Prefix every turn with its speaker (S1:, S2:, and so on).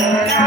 S1: Shara